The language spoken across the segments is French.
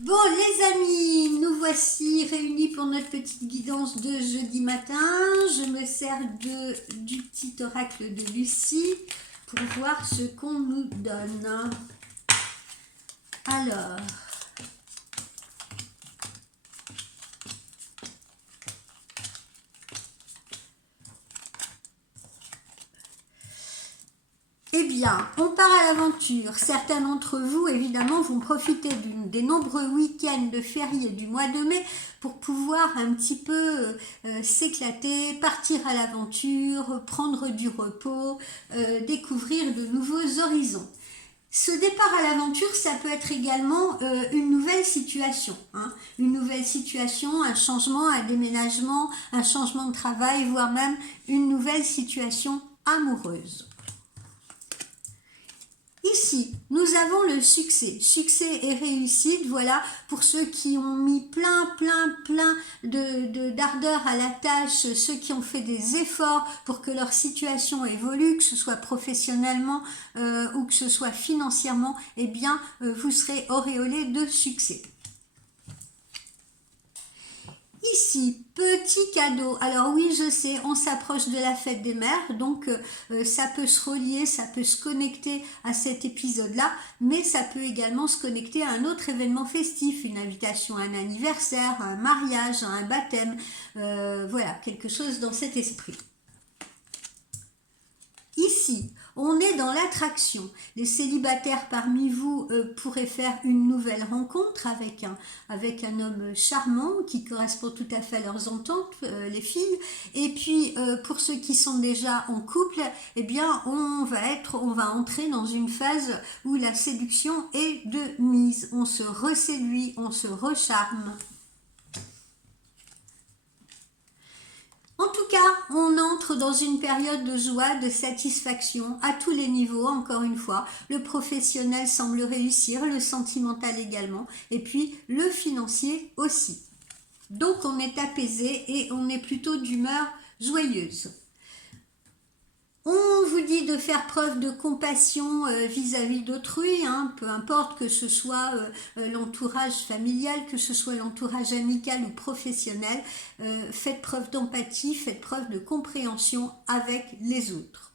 Bon les amis, nous voici réunis pour notre petite guidance de jeudi matin. Je me sers du petit oracle de Lucie pour voir ce qu'on nous donne. Alors, eh bien, on part à l'aventure. Certains d'entre vous, évidemment, vont profiter des nombreux week-ends de fériés du mois de mai pour pouvoir un petit peu s'éclater, partir à l'aventure, prendre du repos, découvrir de nouveaux horizons. Ce départ à l'aventure, ça peut être également une nouvelle situation, hein. Une nouvelle situation, un changement, un déménagement, un changement de travail, voire même une nouvelle situation amoureuse. Ici, nous avons le succès et réussite, voilà, pour ceux qui ont mis plein d'ardeur à la tâche, ceux qui ont fait des efforts pour que leur situation évolue, que ce soit professionnellement ou que ce soit financièrement, eh bien, vous serez auréolés de succès. Ici, petit cadeau. Alors oui, je sais, on s'approche de la fête des mères, donc ça peut se relier, ça peut se connecter à cet épisode-là, mais ça peut également se connecter à un autre événement festif, une invitation à un anniversaire, à un mariage, à un baptême, voilà, quelque chose dans cet esprit. Ici, on est dans l'attraction. Les célibataires parmi vous pourraient faire une nouvelle rencontre avec un homme charmant qui correspond tout à fait à leurs ententes, les filles. Et puis, pour ceux qui sont déjà en couple, eh bien, on va entrer dans une phase où la séduction est de mise. On se reséduit, on se recharme. En tout cas, on entre dans une période de joie, de satisfaction à tous les niveaux, encore une fois. Le professionnel semble réussir, le sentimental également, et puis le financier aussi. Donc on est apaisé et on est plutôt d'humeur joyeuse. On vous dit de faire preuve de compassion vis-à-vis d'autrui, hein, peu importe que ce soit l'entourage familial, que ce soit l'entourage amical ou professionnel, faites preuve d'empathie, faites preuve de compréhension avec les autres.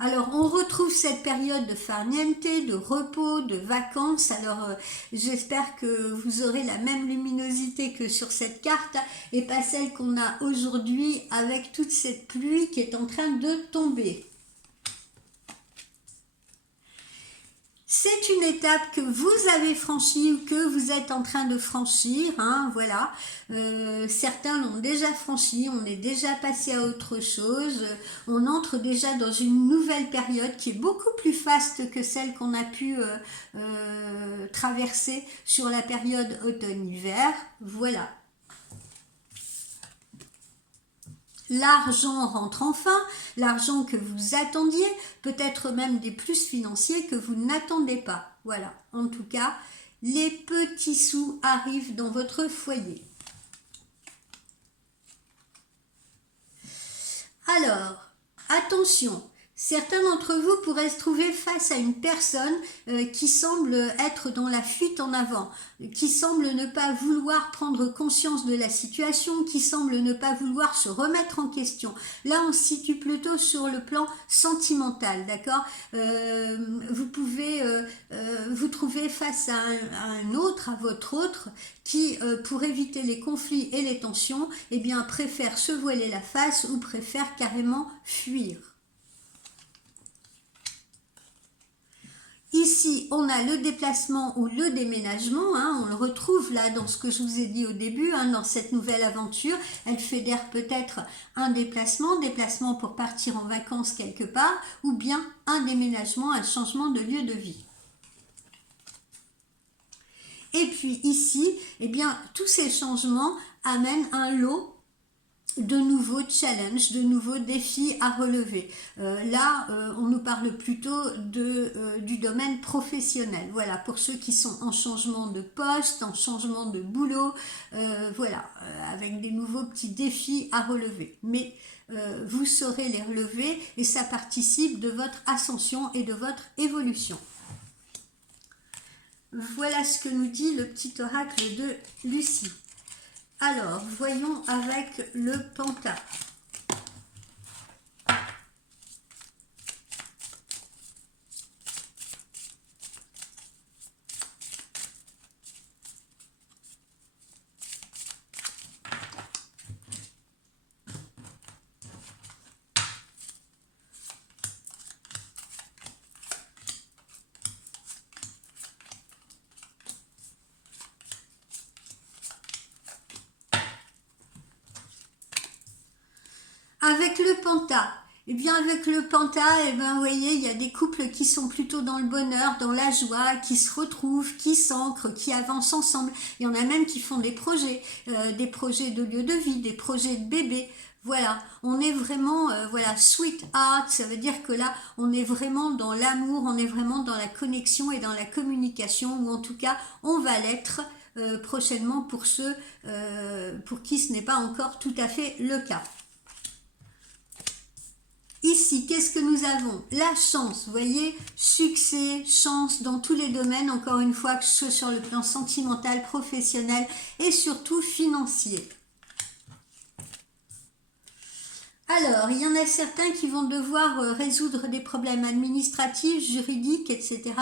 Alors, on retrouve cette période de farniente, de repos, de vacances. Alors, j'espère que vous aurez la même luminosité que sur cette carte et pas celle qu'on a aujourd'hui avec toute cette pluie qui est en train de tomber. C'est une étape que vous avez franchie ou que vous êtes en train de franchir, hein, voilà. Certains l'ont déjà franchi, on est déjà passé à autre chose, on entre déjà dans une nouvelle période qui est beaucoup plus faste que celle qu'on a pu traverser sur la période automne-hiver, voilà. L'argent rentre enfin, l'argent que vous attendiez, peut-être même des plus financiers que vous n'attendez pas. Voilà, en tout cas, les petits sous arrivent dans votre foyer. Alors, attention, certains d'entre vous pourraient se trouver face à une personne qui semble être dans la fuite en avant, qui semble ne pas vouloir prendre conscience de la situation, qui semble ne pas vouloir se remettre en question. Là, on se situe plutôt sur le plan sentimental, d'accord. Vous pouvez vous trouver face à un autre, à votre autre, qui, pour éviter les conflits et les tensions, eh bien, préfère se voiler la face ou préfère carrément fuir. Ici, on a le déplacement ou le déménagement, hein, on le retrouve là dans ce que je vous ai dit au début, hein, dans cette nouvelle aventure. Elle fédère peut-être un déplacement pour partir en vacances quelque part, ou bien un déménagement, un changement de lieu de vie. Et puis ici, eh bien, tous ces changements amènent un lot de nouveaux challenges, de nouveaux défis à relever. On nous parle plutôt du domaine professionnel. Voilà, pour ceux qui sont en changement de poste, en changement de boulot, avec des nouveaux petits défis à relever. Mais vous saurez les relever et ça participe de votre ascension et de votre évolution. Voilà ce que nous dit le petit oracle de Lucie. Alors, voyons avec le Penta. Avec le Penta, eh bien avec le Penta, eh bien, vous voyez, il y a des couples qui sont plutôt dans le bonheur, dans la joie, qui se retrouvent, qui s'ancrent, qui avancent ensemble. Il y en a même qui font des projets de lieu de vie, des projets de bébé. Voilà, on est vraiment, voilà, sweet heart, ça veut dire que là, on est vraiment dans l'amour, on est vraiment dans la connexion et dans la communication, ou en tout cas, on va l'être prochainement pour ceux pour qui ce n'est pas encore tout à fait le cas. Ici, qu'est-ce que nous avons? La chance, vous voyez, succès, chance dans tous les domaines, encore une fois, que ce soit sur le plan sentimental, professionnel et surtout financier. Alors, il y en a certains qui vont devoir résoudre des problèmes administratifs, juridiques, etc.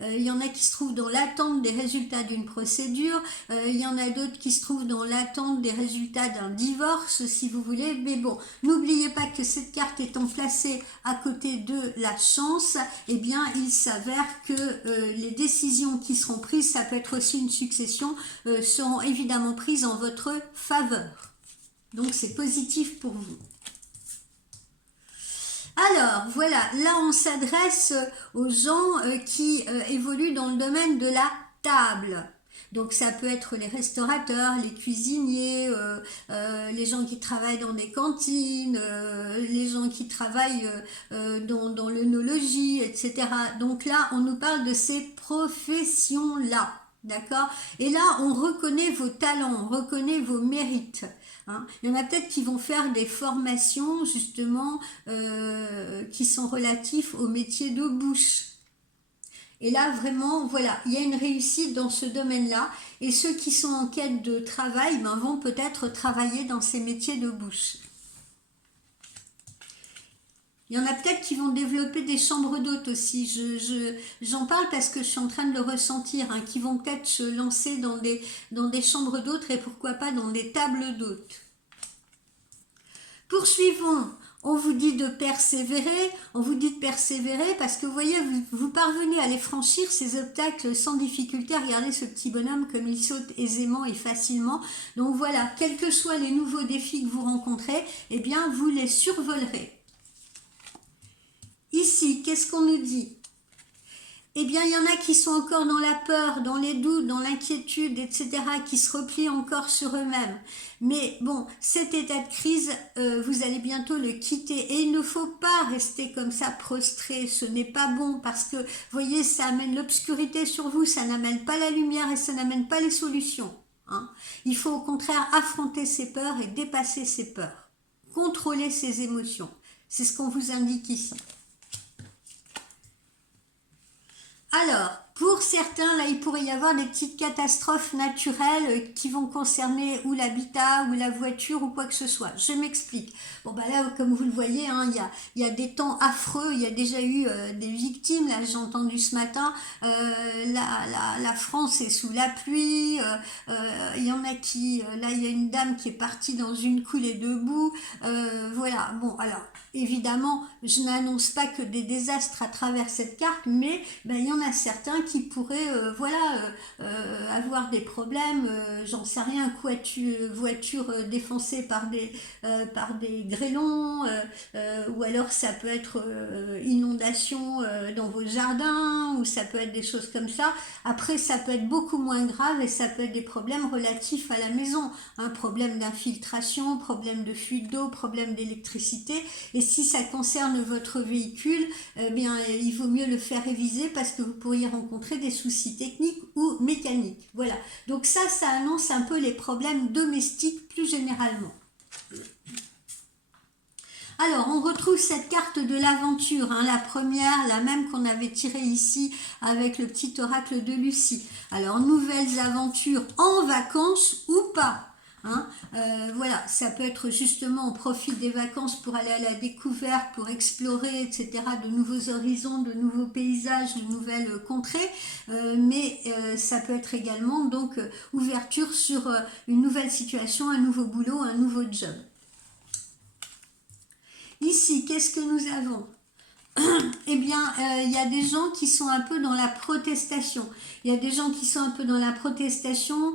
Il y en a qui se trouvent dans l'attente des résultats d'une procédure. Il y en a d'autres qui se trouvent dans l'attente des résultats d'un divorce, si vous voulez. Mais bon, n'oubliez pas que cette carte étant placée à côté de la chance, eh bien, il s'avère que les décisions qui seront prises, ça peut être aussi une succession, seront évidemment prises en votre faveur. Donc, c'est positif pour vous. Alors, voilà, là on s'adresse aux gens qui évoluent dans le domaine de la table. Donc ça peut être les restaurateurs, les cuisiniers, les gens qui travaillent dans des cantines, les gens qui travaillent dans l'œnologie, etc. Donc là, on nous parle de ces professions-là. D'accord? Et là, on reconnaît vos talents, on reconnaît vos mérites. Hein. Il y en a peut-être qui vont faire des formations justement qui sont relatifs au métier de bouche. Et là vraiment, voilà, il y a une réussite dans ce domaine-là. Et ceux qui sont en quête de travail vont peut-être travailler dans ces métiers de bouche. Il y en a peut-être qui vont développer des chambres d'hôtes aussi. J'en parle parce que je suis en train de le ressentir. Hein, qui vont peut-être se lancer dans des chambres d'hôtes et pourquoi pas dans des tables d'hôtes. Poursuivons. On vous dit de persévérer. On vous dit de persévérer parce que vous voyez, vous parvenez à les franchir, ces obstacles sans difficulté. Regardez ce petit bonhomme comme il saute aisément et facilement. Donc voilà, quels que soient les nouveaux défis que vous rencontrez, eh bien vous les survolerez. Ici, qu'est-ce qu'on nous dit? Eh bien, il y en a qui sont encore dans la peur, dans les doutes, dans l'inquiétude, etc., qui se replient encore sur eux-mêmes. Mais bon, cet état de crise, vous allez bientôt le quitter. Et il ne faut pas rester comme ça prostré, ce n'est pas bon, parce que, vous voyez, ça amène l'obscurité sur vous, ça n'amène pas la lumière et ça n'amène pas les solutions. Hein. Il faut au contraire affronter ses peurs et dépasser ses peurs. Contrôler ses émotions. C'est ce qu'on vous indique ici. Alors, pour certains, là, il pourrait y avoir des petites catastrophes naturelles qui vont concerner ou l'habitat, ou la voiture, ou quoi que ce soit. Je m'explique. Bon, bah là, comme vous le voyez, hein, il y a des temps affreux, il y a déjà eu des victimes, là, j'ai entendu ce matin, la France est sous la pluie, il y en a qui, là, il y a une dame qui est partie dans une coulée de boue, voilà, bon, alors, évidemment, je n'annonce pas que des désastres à travers cette carte, mais il y en a certains qui pourraient avoir des problèmes, j'en sais rien, voiture défoncée par des grêlons, ou alors ça peut être inondation dans vos jardins, ou ça peut être des choses comme ça. Après, ça peut être beaucoup moins grave et ça peut être des problèmes relatifs à la maison, un problème d'infiltration, problème de fuite d'eau, problème d'électricité. Et si ça concerne votre véhicule, bien, il vaut mieux le faire réviser parce que vous pourriez rencontrer des soucis techniques ou mécaniques. Voilà. Donc ça annonce un peu les problèmes domestiques plus généralement. Alors, on retrouve cette carte de l'aventure, hein, la première, la même qu'on avait tirée ici avec le petit oracle de Lucie. Alors, nouvelles aventures en vacances ou pas. Hein, voilà, ça peut être justement, on profite des vacances pour aller à la découverte, pour explorer, etc., de nouveaux horizons, de nouveaux paysages, de nouvelles contrées, mais ça peut être également donc ouverture sur une nouvelle situation, un nouveau boulot, un nouveau job. Ici, qu'est-ce que nous avons? Eh bien, il y a des gens qui sont un peu dans la protestation. Il y a des gens qui sont un peu dans la protestation,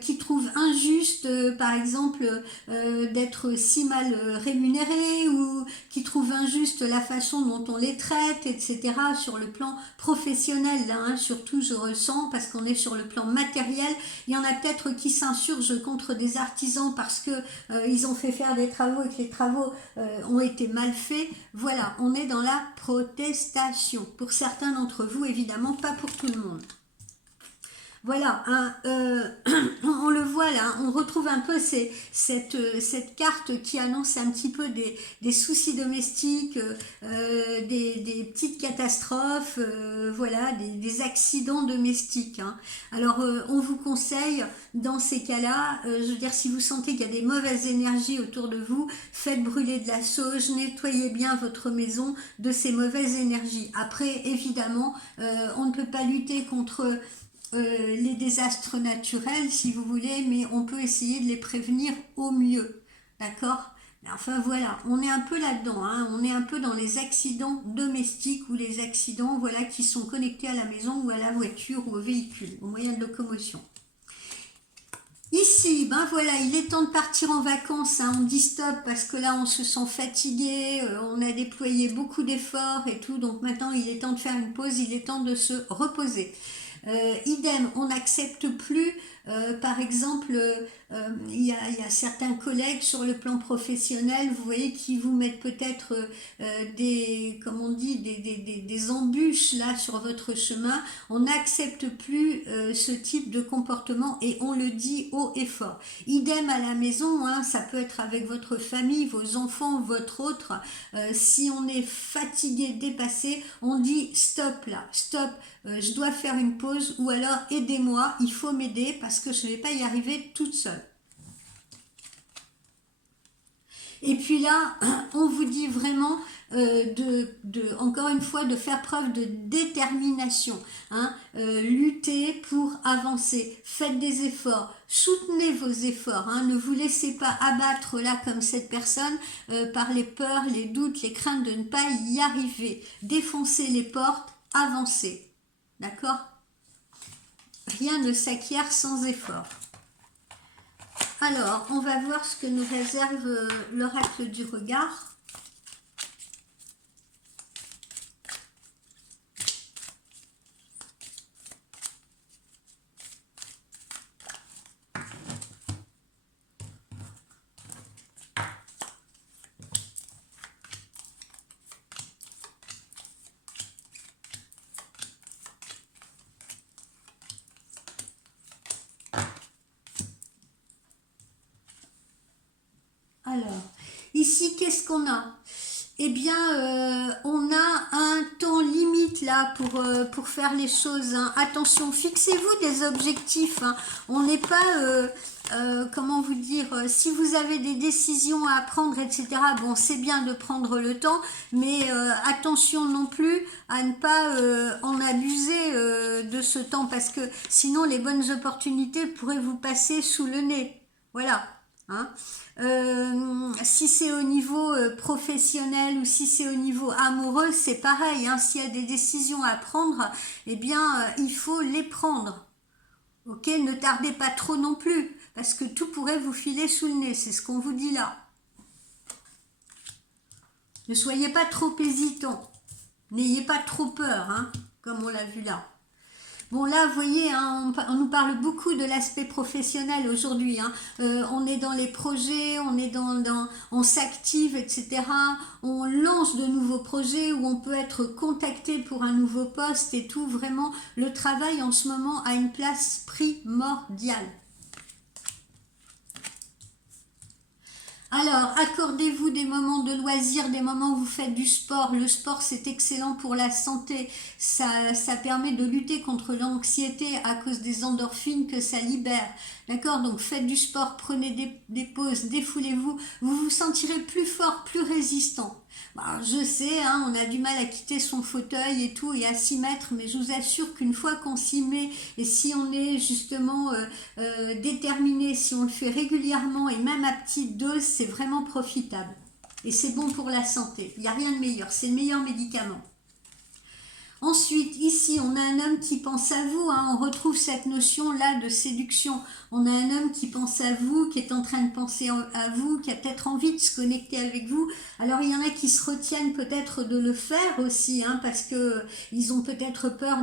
qui trouvent injuste, par exemple, d'être si mal rémunérés, ou qui trouvent injuste la façon dont on les traite, etc. Sur le plan professionnel, là, hein, surtout je ressens, parce qu'on est sur le plan matériel. Il y en a peut-être qui s'insurgent contre des artisans parce que ils ont fait faire des travaux et que les travaux ont été mal faits. Voilà, on est dans la protestation. Pour certains d'entre vous, évidemment, pas pour tout le monde. Voilà, hein, on le voit là, on retrouve un peu cette carte qui annonce un petit peu des soucis domestiques, des petites catastrophes, voilà, des accidents domestiques. Hein. Alors, on vous conseille, dans ces cas-là, je veux dire, si vous sentez qu'il y a des mauvaises énergies autour de vous, faites brûler de la sauge, nettoyez bien votre maison de ces mauvaises énergies. Après, évidemment, on ne peut pas lutter contre les désastres naturels, si vous voulez, mais on peut essayer de les prévenir au mieux, d'accord? Enfin voilà, on est un peu là-dedans, hein, on est un peu dans les accidents domestiques ou les accidents, voilà, qui sont connectés à la maison ou à la voiture ou au véhicule, au moyen de locomotion. Ici, ben voilà, il est temps de partir en vacances, hein, on dit stop parce que là on se sent fatigué, on a déployé beaucoup d'efforts et tout, donc maintenant il est temps de faire une pause, il est temps de se reposer. Idem, on n'accepte plus, par exemple, il y a certains collègues sur le plan professionnel, vous voyez, qui vous mettent peut-être comme on dit, des embûches là sur votre chemin. On n'accepte plus ce type de comportement et on le dit haut et fort. Idem à la maison, hein, ça peut être avec votre famille, vos enfants, votre autre. Si on est fatigué, dépassé, on dit stop là, stop. Je dois faire une pause ou alors aidez-moi, il faut m'aider parce que je ne vais pas y arriver toute seule. Et puis là, on vous dit vraiment encore une fois, de faire preuve de détermination, hein, lutter pour avancer, faites des efforts, soutenez vos efforts, hein, ne vous laissez pas abattre là comme cette personne par les peurs, les doutes, les craintes de ne pas y arriver, défoncez les portes, avancez. D'accord? Rien ne s'acquiert sans effort. Alors, on va voir ce que nous réserve l'oracle du regard. Alors, ici, qu'est-ce qu'on a? Eh bien, on a un temps limite là pour faire les choses. Hein. Attention, fixez-vous des objectifs. Hein. On n'est pas, comment vous dire, si vous avez des décisions à prendre, etc., bon, c'est bien de prendre le temps, mais attention non plus à ne pas en abuser de ce temps, parce que sinon les bonnes opportunités pourraient vous passer sous le nez. Voilà. Hein. Si c'est au niveau professionnel ou si c'est au niveau amoureux, c'est pareil. Hein. S'il y a des décisions à prendre, eh bien, il faut les prendre. Ok, ne tardez pas trop non plus, parce que tout pourrait vous filer sous le nez. C'est ce qu'on vous dit là. Ne soyez pas trop hésitant. N'ayez pas trop peur, hein, comme on l'a vu là. Bon là, vous voyez, hein, on nous parle beaucoup de l'aspect professionnel aujourd'hui. Hein. On est dans les projets, on s'active, etc. On lance de nouveaux projets où on peut être contacté pour un nouveau poste et tout. Vraiment, le travail en ce moment a une place primordiale. Alors, accordez-vous des moments de loisirs, des moments où vous faites du sport. Le sport, c'est excellent pour la santé. Ça permet de lutter contre l'anxiété à cause des endorphines que ça libère. D'accord? Donc, faites du sport, prenez des pauses, défoulez-vous. Vous vous sentirez plus fort, plus résistant. Bah, je sais, hein, on a du mal à quitter son fauteuil et tout et à s'y mettre, mais je vous assure qu'une fois qu'on s'y met et si on est justement déterminé, si on le fait régulièrement et même à petite dose, c'est vraiment profitable. Et c'est bon pour la santé. Il n'y a rien de meilleur. C'est le meilleur médicament. Ensuite, ici, on a un homme qui pense à vous. Hein, on retrouve cette notion-là de séduction. On a un homme qui pense à vous, qui est en train de penser à vous, qui a peut-être envie de se connecter avec vous. Alors, il y en a qui se retiennent peut-être de le faire aussi, hein, parce que ils ont peut-être peur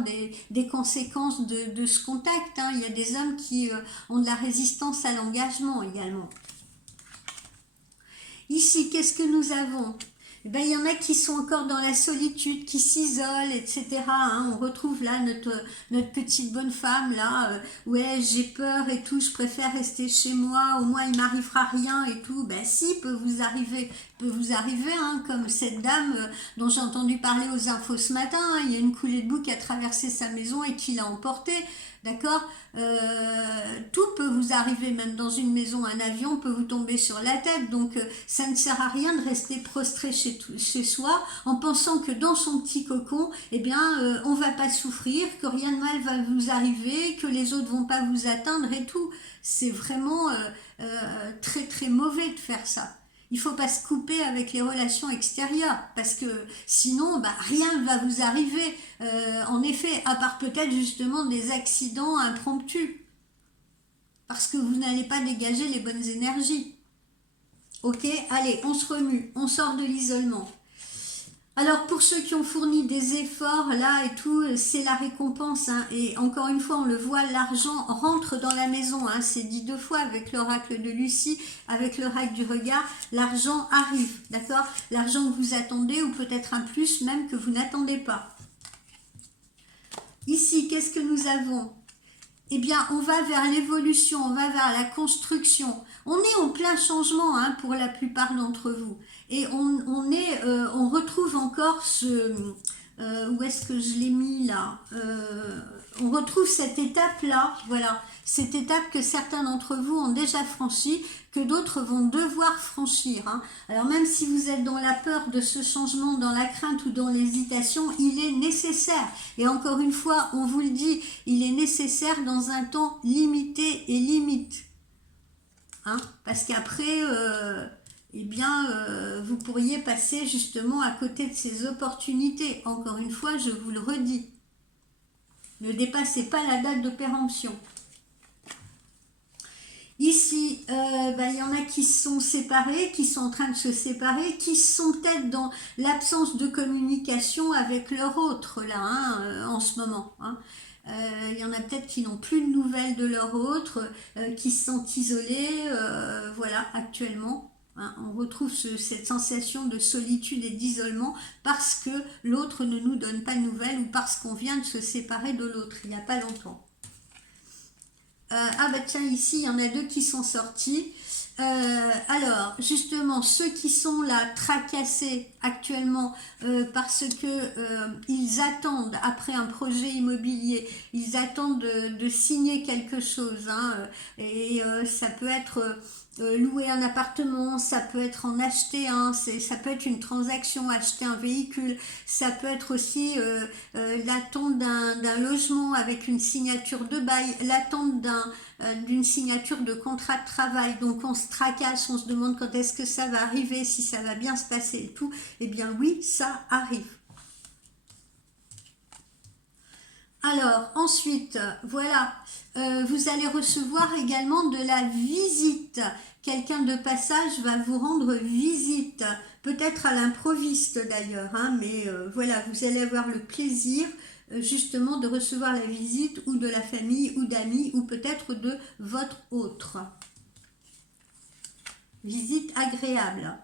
des conséquences de ce contact. Hein. Il y a des hommes qui ont de la résistance à l'engagement également. Ici, qu'est-ce que nous avons? Eh ben, il y en a qui sont encore dans la solitude, qui s'isolent, etc. Hein. On retrouve là notre petite bonne femme, là, ouais, j'ai peur et tout, je préfère rester chez moi, au moins il m'arrivera rien et tout. Ben si, peut vous arriver, hein, comme cette dame dont j'ai entendu parler aux infos ce matin, hein. Il y a une coulée de boue qui a traversé sa maison et qui l'a emportée. D'accord? Tout peut vous arriver, même dans une maison, un avion peut vous tomber sur la tête, donc ça ne sert à rien de rester prostré chez soi en pensant que dans son petit cocon, eh bien, on va pas souffrir, que rien de mal va vous arriver, que les autres vont pas vous atteindre et tout. C'est vraiment très très mauvais de faire ça. Il faut pas se couper avec les relations extérieures parce que sinon bah, rien ne va vous arriver. En effet, à part peut-être justement des accidents impromptus parce que vous n'allez pas dégager les bonnes énergies. Ok, allez, on se remue, on sort de l'isolement. Alors pour ceux qui ont fourni des efforts là et tout, c'est la récompense. Hein. Et encore une fois, on le voit, l'argent rentre dans la maison. Hein. C'est dit 2 fois avec l'oracle de Lucie, avec l'oracle du regard. L'argent arrive, d'accord? L'argent que vous attendez ou peut-être un plus même que vous n'attendez pas. Ici, qu'est-ce que nous avons? Eh bien, on va vers l'évolution, on va vers la construction. On est en plein changement hein, pour la plupart d'entre vous. Et on retrouve encore ce... où est-ce que je l'ai mis là on retrouve cette étape-là, voilà. Cette étape que certains d'entre vous ont déjà franchie, que d'autres vont devoir franchir. Hein. Alors même si vous êtes dans la peur de ce changement, dans la crainte ou dans l'hésitation, il est nécessaire. Et encore une fois, on vous le dit, il est nécessaire dans un temps limité et limite. Hein, parce qu'après, eh bien, vous pourriez passer justement à côté de ces opportunités. Encore une fois, je vous le redis. Ne dépassez pas la date de péremption. Ici, il y en a qui se sont séparés, qui sont en train de se séparer, qui sont peut-être dans l'absence de communication avec leur autre, là, hein, en ce moment. Hein. Il y en a peut-être qui n'ont plus de nouvelles de leur autre, qui se sentent isolés, voilà, actuellement. Hein, on retrouve cette sensation de solitude et d'isolement parce que l'autre ne nous donne pas de nouvelles ou parce qu'on vient de se séparer de l'autre il n'y a pas longtemps. Ah bah tiens, ici, il y en a 2 qui sont sortis. Alors, justement, ceux qui sont là tracassés actuellement parce que ils attendent, après un projet immobilier, ils attendent de signer quelque chose. Hein, et ça peut être... louer un appartement, ça peut être en acheter un, ça peut être une transaction, acheter un véhicule, ça peut être aussi l'attente d'un logement avec une signature de bail, l'attente d'une signature de contrat de travail. Donc on se tracasse, on se demande quand est-ce que ça va arriver, si ça va bien se passer et tout. Eh bien oui, ça arrive. Alors, ensuite, voilà, vous allez recevoir également de la visite. Quelqu'un de passage va vous rendre visite, peut-être à l'improviste d'ailleurs, hein, mais voilà, vous allez avoir le plaisir justement de recevoir la visite ou de la famille ou d'amis ou peut-être de votre autre. Visite agréable.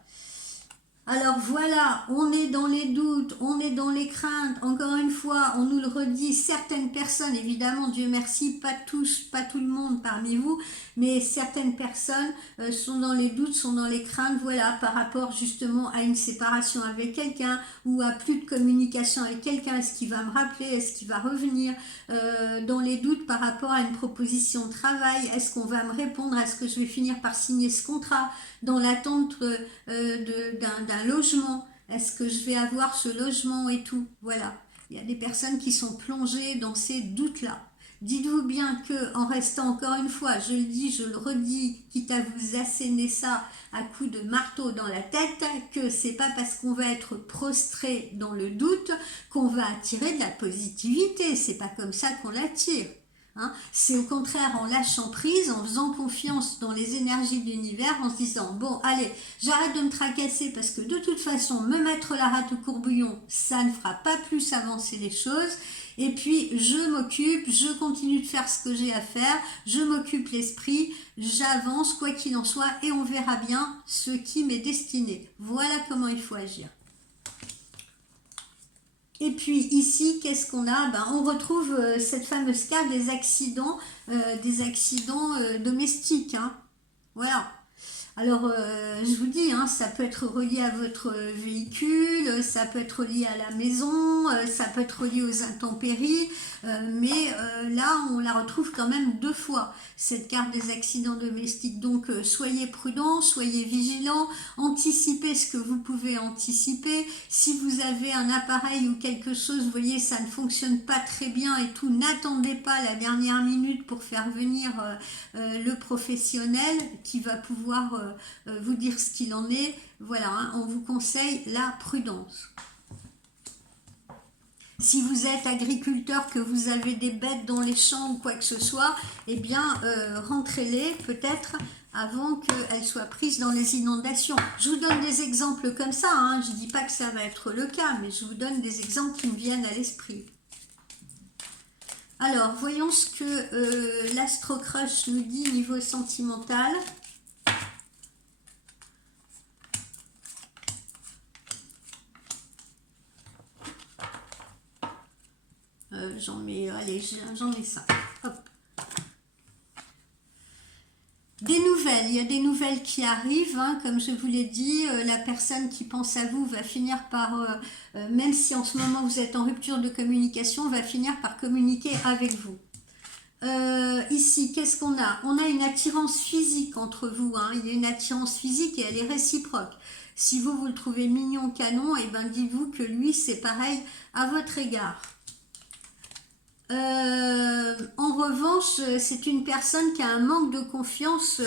Alors voilà, on est dans les doutes, on est dans les craintes. Encore une fois, on nous le redit, certaines personnes, évidemment, Dieu merci, pas tous, pas tout le monde parmi vous, mais certaines personnes sont dans les doutes, sont dans les craintes, voilà, par rapport justement à une séparation avec quelqu'un ou à plus de communication avec quelqu'un. Est-ce qu'il va me rappeler? Est-ce qu'il va revenir? Dans les doutes par rapport à une proposition de travail. Est-ce qu'on va me répondre? Est-ce que je vais finir par signer ce contrat? Dans l'attente d'un logement, est-ce que je vais avoir ce logement et tout, voilà, il y a des personnes qui sont plongées dans ces doutes-là. Dites-vous bien que, en restant encore une fois, je le dis, je le redis, quitte à vous asséner ça à coups de marteau dans la tête, que c'est pas parce qu'on va être prostré dans le doute qu'on va attirer de la positivité, c'est pas comme ça qu'on l'attire. Hein, c'est au contraire en lâchant prise, en faisant confiance dans les énergies de l'univers, en se disant bon allez, j'arrête de me tracasser parce que de toute façon me mettre la rate au courbouillon, ça ne fera pas plus avancer les choses. Et puis je m'occupe, je continue de faire ce que j'ai à faire, je m'occupe l'esprit, j'avance quoi qu'il en soit et on verra bien ce qui m'est destiné. Voilà comment il faut agir. Et puis ici, qu'est-ce qu'on a? On retrouve cette fameuse carte des accidents domestiques. Hein. Voilà. Alors, je vous dis, hein, ça peut être relié à votre véhicule, ça peut être relié à la maison, ça peut être relié aux intempéries, mais là, on la retrouve quand même 2 fois, cette carte des accidents domestiques. Donc, soyez prudents, soyez vigilants, anticipez ce que vous pouvez anticiper. Si vous avez un appareil ou quelque chose, vous voyez, ça ne fonctionne pas très bien et tout, n'attendez pas la dernière minute pour faire venir le professionnel qui va pouvoir vous dire ce qu'il en est. Voilà, hein, on vous conseille la prudence. Si vous êtes agriculteur, que vous avez des bêtes dans les champs ou quoi que ce soit, eh bien, rentrez-les peut-être avant qu'elles soient prises dans les inondations. Je vous donne des exemples comme ça, hein. Je ne dis pas que ça va être le cas, mais je vous donne des exemples qui me viennent à l'esprit. Alors, voyons ce que l'Astro Crush nous dit niveau sentimental. J'en mets 5. Hop. Des nouvelles, il y a des nouvelles qui arrivent, hein, comme je vous l'ai dit, la personne qui pense à vous va finir par, même si en ce moment vous êtes en rupture de communication, va finir par communiquer avec vous. Ici, qu'est-ce qu'on a? On a une attirance physique entre vous, hein. Il y a une attirance physique et elle est réciproque. Si vous le trouvez mignon, canon, et ben dites-vous que lui, c'est pareil à votre égard. En revanche, c'est une personne qui a un manque de confiance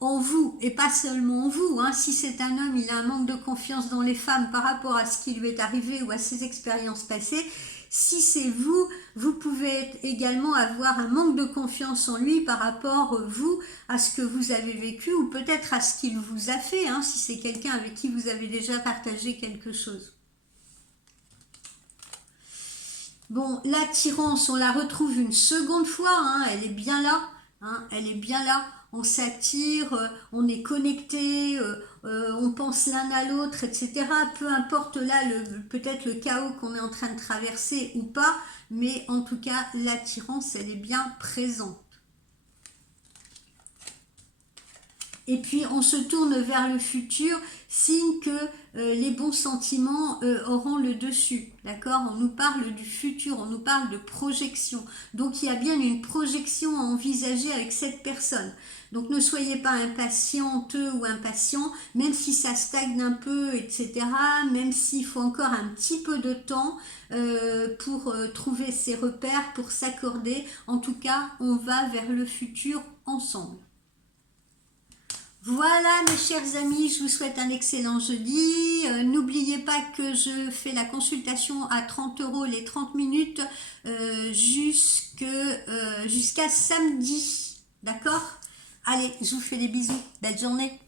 en vous, et pas seulement en vous. Hein. Si c'est un homme, il a un manque de confiance dans les femmes par rapport à ce qui lui est arrivé ou à ses expériences passées. Si c'est vous, vous pouvez également avoir un manque de confiance en lui par rapport, vous, à ce que vous avez vécu ou peut-être à ce qu'il vous a fait, hein, si c'est quelqu'un avec qui vous avez déjà partagé quelque chose. Bon, l'attirance, on la retrouve une seconde fois, hein, elle est bien là, hein, elle est bien là. On s'attire, on est connecté, on pense l'un à l'autre, etc. Peu importe là, peut-être le chaos qu'on est en train de traverser ou pas, mais en tout cas, l'attirance, elle est bien présente. Et puis on se tourne vers le futur, signe que les bons sentiments auront le dessus, d'accord? On nous parle du futur, on nous parle de projection. Donc il y a bien une projection à envisager avec cette personne. Donc ne soyez pas impatiente ou impatient, même si ça stagne un peu, etc. Même s'il faut encore un petit peu de temps pour trouver ses repères, pour s'accorder. En tout cas, on va vers le futur ensemble. Voilà mes chers amis, je vous souhaite un excellent jeudi. N'oubliez pas que je fais la consultation à 30 € les 30 minutes jusqu'à samedi. D'accord? Allez, je vous fais des bisous. Belle journée.